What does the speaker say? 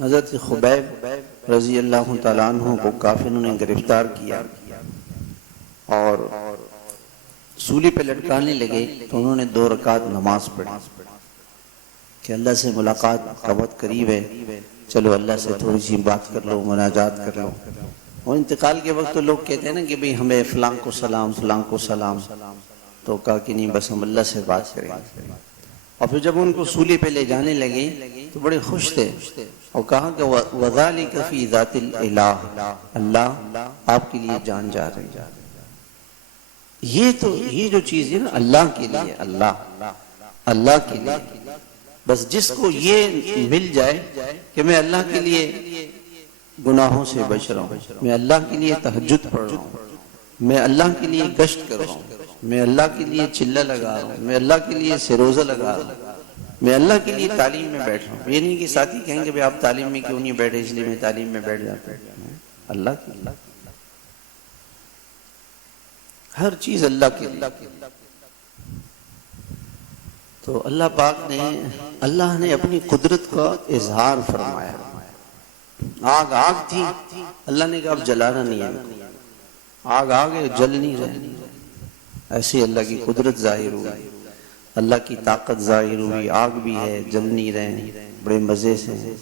حضرت خبیب رضی اللہ تعالیٰ عنہ کو کافروں نے گرفتار کیا اور سولی پہ لٹکانے لگے تو انہوں نے 2 رکعت نماز پڑھی کہ اللہ سے ملاقات کا وقت قریب ہے، چلو اللہ سے تھوڑی سی بات کر لو، مناجات کر لو۔ اور انتقال کے وقت تو لوگ کہتے ہیں نا کہ بھئی ہمیں فلاں کو سلام، فلاں کو سلام، تو کہا کہ نہیں، بس ہم اللہ سے بات کریں گے۔ اور پھر جب ان کو سولی پہ لے جانے لگے تو بڑے خوش تھے اور کہا کہ وَذَلِكَ فِي ذَاتِ الْإِلَٰهِ، اللہ آپ کے لیے جان جا رہی ہے۔ یہ جو چیز ہے نا، اللہ کے لیے، اللہ کے لیے، بس جس کو یہ مل جائے کہ میں اللہ کے لیے گناہوں سے بچ رہا ہوں، میں اللہ کے لیے تہجد پڑھ رہا ہوں، میں اللہ کے لیے گشت کر رہا ہوں، میں اللہ کے لیے چلہ لگا رہا ہوں، میں اللہ کے لیے سروزہ لگا رہا ہوں، میں اللہ کے لیے تعلیم میں بیٹھ رہا ہوں۔ یہ نہیں کہ ساتھی کہیں کہ آپ تعلیم میں کیوں نہیں بیٹھے، اس لیے میں تعلیم میں بیٹھ جاتا ہوں۔ اللہ کے لیے، ہر چیز اللہ کے لیے۔ تو اللہ پاک نے، اللہ نے اپنی قدرت کا اظہار فرمایا۔ آگ تھی، اللہ نے کہا اب جلانا نہیں ہے، آگ آگے جل نہیں رہے، ایسے اللہ کی قدرت ظاہر ہوئی، اللہ کی طاقت ظاہر ہوئی، آگ بھی ہے، جل نہیں رہے، بڑے مزے سے